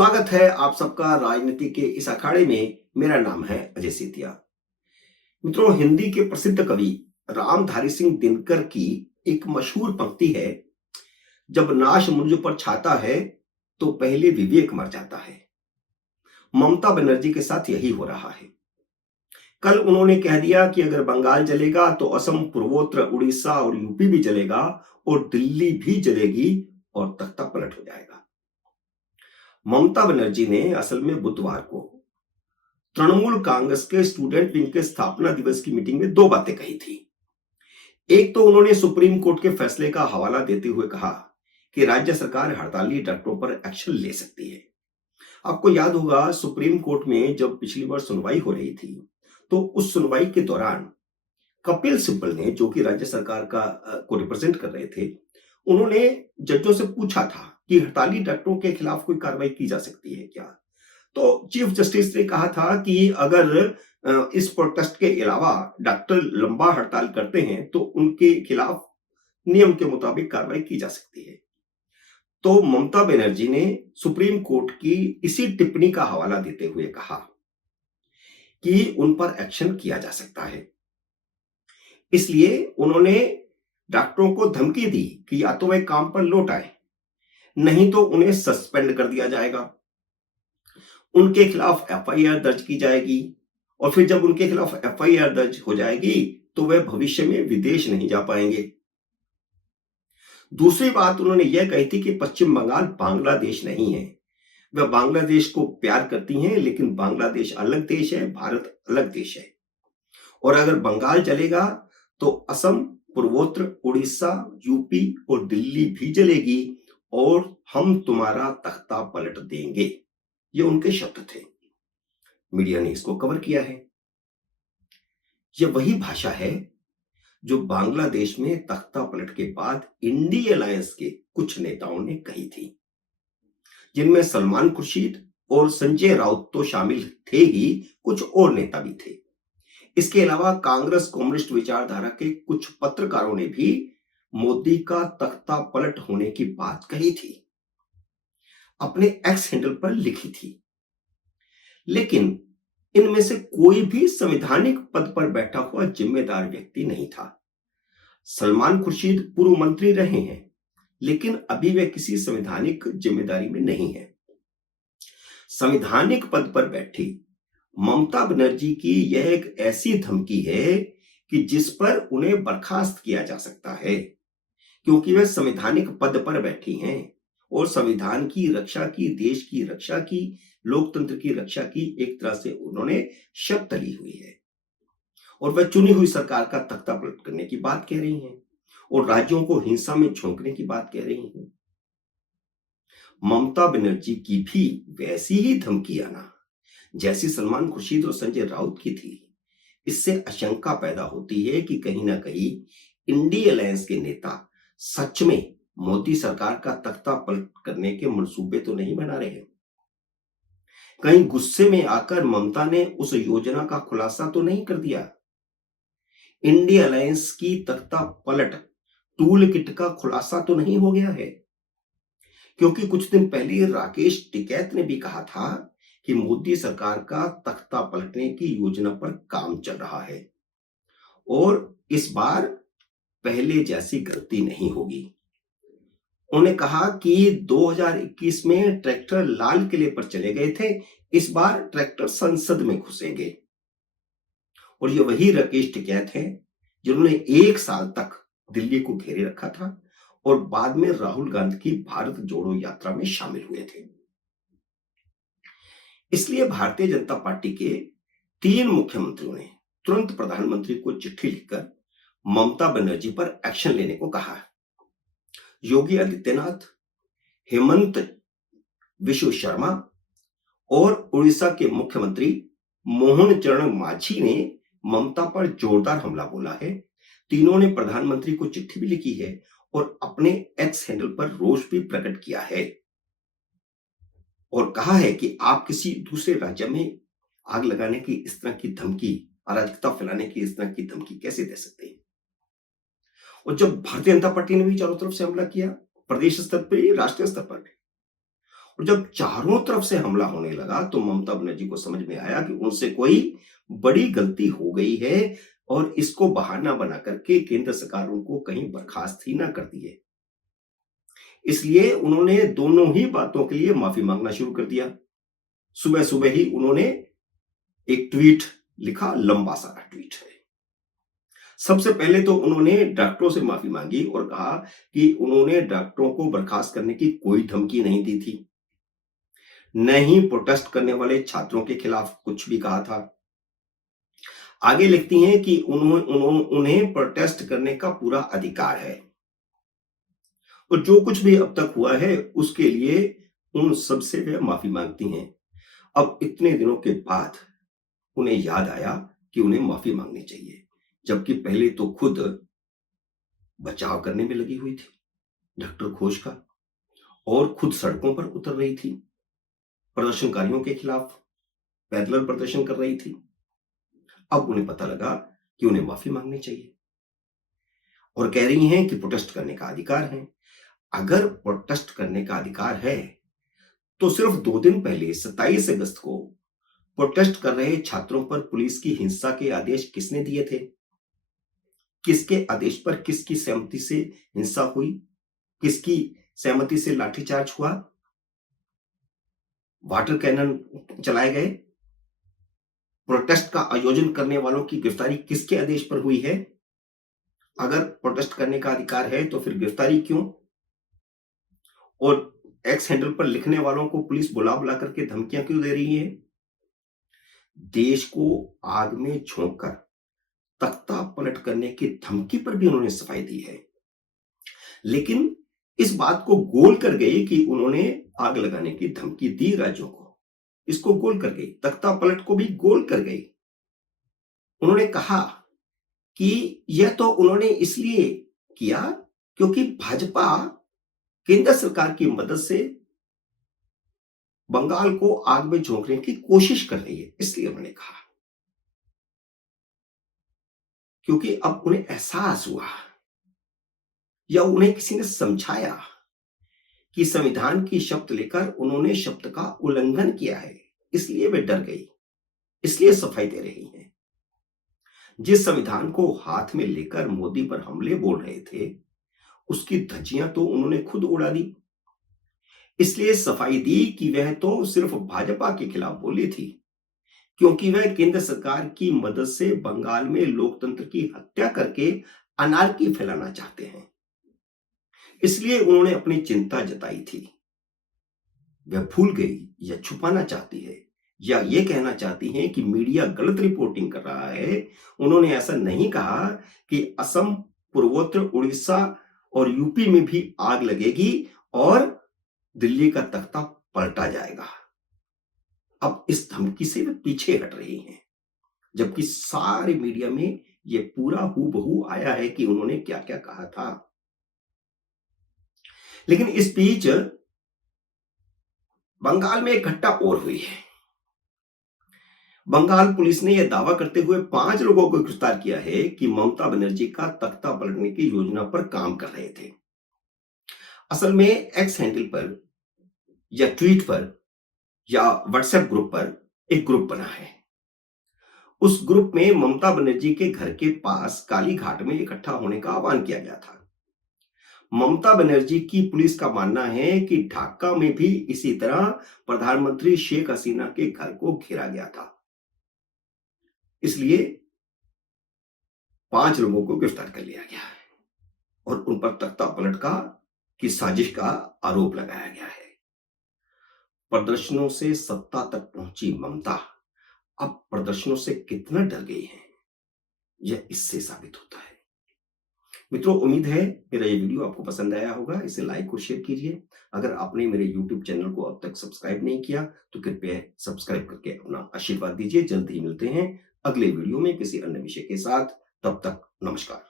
स्वागत है आप सबका राजनीति के इस अखाड़े में। मेरा नाम है अजय सेतिया। मित्रों, हिंदी के प्रसिद्ध कवि रामधारी सिंह दिनकर की एक मशहूर पंक्ति है, जब नाश मुझ पर छाता है तो पहले विवेक मर जाता है। ममता बनर्जी के साथ यही हो रहा है। कल उन्होंने कह दिया कि अगर बंगाल जलेगा तो असम, पूर्वोत्तर, उड़ीसा और यूपी भी जलेगा और दिल्ली भी जलेगी और तख्ता पलट हो जाएगा। ममता बनर्जी ने असल में बुधवार को तृणमूल कांग्रेस के स्टूडेंट विंग के स्थापना दिवस की मीटिंग में दो बातें कही थी। एक तो उन्होंने सुप्रीम कोर्ट के फैसले का हवाला देते हुए कहा कि राज्य सरकार हड़ताली डॉक्टरों पर एक्शन ले सकती है। आपको याद होगा, सुप्रीम कोर्ट में जब पिछली बार सुनवाई हो रही थी तो उस सुनवाई के दौरान कपिल सिब्बल ने, जो कि राज्य सरकार को रिप्रेजेंट कर रहे थे, उन्होंने जजों से पूछा था कि हड़ताली डॉक्टरों के खिलाफ कोई कार्रवाई की जा सकती है क्या। तो चीफ जस्टिस ने कहा था कि अगर इस प्रोटेस्ट के अलावा डॉक्टर लंबा हड़ताल करते हैं तो उनके खिलाफ नियम के मुताबिक कार्रवाई की जा सकती है। तो ममता बनर्जी ने सुप्रीम कोर्ट की इसी टिप्पणी का हवाला देते हुए कहा कि उन पर एक्शन किया जा सकता है। इसलिए उन्होंने डॉक्टरों को धमकी दी कि या तो वे काम पर लौट आए, नहीं तो उन्हें सस्पेंड कर दिया जाएगा, उनके खिलाफ एफआईआर दर्ज की जाएगी और फिर जब उनके खिलाफ एफआईआर दर्ज हो जाएगी तो वे भविष्य में विदेश नहीं जा पाएंगे। दूसरी बात उन्होंने यह कही थी कि पश्चिम बंगाल बांग्लादेश नहीं है। वह बांग्लादेश को प्यार करती हैं, लेकिन बांग्लादेश अलग देश है, भारत अलग देश है। और अगर बंगाल जलेगा तो असम, पूर्वोत्तर, उड़ीसा, यूपी और दिल्ली भी जलेगी और हम तुम्हारा तख्ता पलट देंगे। ये उनके शब्द थे। मीडिया ने इसको कवर किया है। यह वही भाषा है जो बांग्लादेश में तख्ता पलट के बाद इंडी अलायंस के कुछ नेताओं ने कही थी, जिनमें सलमान खुर्शीद और संजय राउत तो शामिल थे ही, कुछ और नेता भी थे। इसके अलावा कांग्रेस कम्युनिस्ट विचारधारा के कुछ पत्रकारों ने भी मोदी का तख्ता पलट होने की बात कही थी, अपने एक्स हैंडल पर लिखी थी। लेकिन इनमें से कोई भी संवैधानिक पद पर बैठा हुआ जिम्मेदार व्यक्ति नहीं था। सलमान खुर्शीद पूर्व मंत्री रहे हैं, लेकिन अभी वे किसी संवैधानिक जिम्मेदारी में नहीं है। संवैधानिक पद पर बैठी ममता बनर्जी की यह एक ऐसी धमकी है कि जिस पर उन्हें बर्खास्त किया जा सकता है, क्योंकि वे संवैधानिक पद पर बैठी हैं और संविधान की रक्षा की, देश की रक्षा की, लोकतंत्र की रक्षा की एक तरह से उन्होंने शपथ ली हुई है। और वह चुनी हुई सरकार का तख्ता पलट करने की बात कह रही हैं और राज्यों को हिंसा में झोंकने की बात कह रही हैं। ममता बनर्जी की भी वैसी ही धमकी आना जैसी सलमान खुर्शीद और संजय राउत की थी। इससे आशंका पैदा होती है कि कहीं ना कहीं इंडी अलायंस के नेता सच में मोदी सरकार का तख्ता पलट करने के मंसूबे तो नहीं बना रहे हैं। कहीं गुस्से में आकर ममता ने उस योजना का खुलासा तो नहीं कर दिया। इंडी अलायंस की तख्ता पलट टूल किट का खुलासा तो नहीं हो गया है, क्योंकि कुछ दिन पहले राकेश टिकैत ने भी कहा था कि मोदी सरकार का तख्ता पलटने की योजना पर काम चल रहा है और इस बार पहले जैसी गलती नहीं होगी। उन्होंने कहा कि 2021 में ट्रैक्टर लाल किले पर चले गए थे, इस बार ट्रैक्टर संसद में घुसेंगे। और ये वही राकेश टिकैत हैं जिन्होंने 1 साल तक दिल्ली को घेरे रखा था और बाद में राहुल गांधी की भारत जोड़ो यात्रा में शामिल हुए थे। इसलिए भारतीय जनता पार्टी के 3 मुख्यमंत्रियों ने तुरंत प्रधानमंत्री को चिट्ठी लिखकर ममता बनर्जी पर एक्शन लेने को कहा है। योगी आदित्यनाथ, हेमंत विश्व शर्मा और उड़ीसा के मुख्यमंत्री मोहन चरण मांझी ने ममता पर जोरदार हमला बोला है। तीनों ने प्रधानमंत्री को चिट्ठी भी लिखी है और अपने एक्स हैंडल पर रोष भी प्रकट किया है और कहा है कि आप किसी दूसरे राज्य में आग लगाने की इस तरह की धमकी, अराजकता फैलाने की इस तरह की धमकी कैसे दे सकते हैं। और जब भारतीय जनता पार्टी ने भी चारों तरफ से हमला किया, प्रदेश स्तर पर, राष्ट्रीय स्तर पर, और जब चारों तरफ से हमला होने लगा तो ममता बनर्जी को समझ में आया कि उनसे कोई बड़ी गलती हो गई है और इसको बहाना बना करके केंद्र सरकार उनको कहीं बर्खास्त ही ना कर दिए। इसलिए उन्होंने दोनों ही बातों के लिए माफी मांगना शुरू कर दिया। सुबह सुबह ही उन्होंने एक ट्वीट लिखा, लंबा सारा ट्वीट है। सबसे पहले तो उन्होंने डॉक्टरों से माफी मांगी और कहा कि उन्होंने डॉक्टरों को बर्खास्त करने की कोई धमकी नहीं दी थी, न ही प्रोटेस्ट करने वाले छात्रों के खिलाफ कुछ भी कहा था। आगे लिखती हैं कि उन्हें प्रोटेस्ट करने का पूरा अधिकार है और जो कुछ भी अब तक हुआ है उसके लिए उन सबसे वे माफी मांगती हैं। अब इतने दिनों के बाद उन्हें याद आया कि उन्हें माफी मांगनी चाहिए, जबकि पहले तो खुद बचाव करने में लगी हुई थी डॉक्टर घोष का, और खुद सड़कों पर उतर रही थी, प्रदर्शनकारियों के खिलाफ पैदल प्रदर्शन कर रही थी। अब उन्हें पता लगा कि उन्हें माफी मांगनी चाहिए और कह रही हैं कि प्रोटेस्ट करने का अधिकार है। अगर प्रोटेस्ट करने का अधिकार है तो सिर्फ 2 दिन पहले 27 अगस्त को प्रोटेस्ट कर रहे छात्रों पर पुलिस की हिंसा के आदेश किसने दिए थे? किसके आदेश पर, किसकी सहमति से हिंसा हुई, किसकी सहमति से लाठीचार्ज हुआ, वाटर कैनन चलाए गए, प्रोटेस्ट का आयोजन करने वालों की गिरफ्तारी किसके आदेश पर हुई है? अगर प्रोटेस्ट करने का अधिकार है तो फिर गिरफ्तारी क्यों? और एक्स हैंडल पर लिखने वालों को पुलिस बुला बुला करके धमकियां क्यों दे रही है? देश को आग में झोंककर तख्ता पलट करने की धमकी पर भी उन्होंने सफाई दी है, लेकिन इस बात को गोल कर गई कि उन्होंने आग लगाने की धमकी दी राज्यों को, इसको गोल कर गई, तख्ता पलट को भी गोल कर गई। उन्होंने कहा कि यह तो उन्होंने इसलिए किया क्योंकि भाजपा केंद्र सरकार की मदद से बंगाल को आग में झोंकने की कोशिश कर रही है, इसलिए उन्होंने कहा। क्योंकि अब उन्हें एहसास हुआ या उन्हें किसी ने समझाया कि संविधान की शपथ लेकर उन्होंने शब्द का उल्लंघन किया है, इसलिए वे डर गई, इसलिए सफाई दे रही हैं। जिस संविधान को हाथ में लेकर मोदी पर हमले बोल रहे थे, उसकी धज्जियां तो उन्होंने खुद उड़ा दी, इसलिए सफाई दी कि वह तो सिर्फ भाजपा के खिलाफ बोली थी, क्योंकि वह केंद्र सरकार की मदद से बंगाल में लोकतंत्र की हत्या करके अनारकी फैलाना चाहते हैं, इसलिए उन्होंने अपनी चिंता जताई थी। वह भूल गई या छुपाना चाहती है या यह कहना चाहती हैं कि मीडिया गलत रिपोर्टिंग कर रहा है। उन्होंने ऐसा नहीं कहा कि असम, पूर्वोत्तर, उड़ीसा और यूपी में भी आग लगेगी और दिल्ली का तख्ता पलटा जाएगा। अब इस धमकी से वे पीछे हट रही हैं, जबकि सारे मीडिया में यह पूरा हूबहू आया है कि उन्होंने क्या क्या कहा था। लेकिन इस बीच बंगाल में एक घटना और हुई है। बंगाल पुलिस ने यह दावा करते हुए 5 लोगों को गिरफ्तार किया है कि ममता बनर्जी का तख्ता पलटने की योजना पर काम कर रहे थे। असल में एक्स हैंडल पर या ट्वीट पर या व्हाट्सएप ग्रुप पर एक ग्रुप बना है। उस ग्रुप में ममता बनर्जी के घर के पास काली घाट में इकट्ठा होने का आह्वान किया गया था। ममता बनर्जी की पुलिस का मानना है कि ढाका में भी इसी तरह प्रधानमंत्री शेख हसीना के घर को घेरा गया था, इसलिए 5 लोगों को गिरफ्तार कर लिया गया है और उन पर तख्ता पलट की साजिश का आरोप लगाया गया है। प्रदर्शनों से सत्ता तक पहुंची ममता अब प्रदर्शनों से कितना डर गई है, यह इससे साबित होता है। मित्रों, उम्मीद है मेरा ये वीडियो आपको पसंद आया होगा। इसे लाइक और शेयर कीजिए। अगर आपने मेरे YouTube चैनल को अब तक सब्सक्राइब नहीं किया तो कृपया सब्सक्राइब करके अपना आशीर्वाद दीजिए। जल्द ही मिलते हैं अगले वीडियो में किसी अन्य विषय के साथ। तब तक नमस्कार।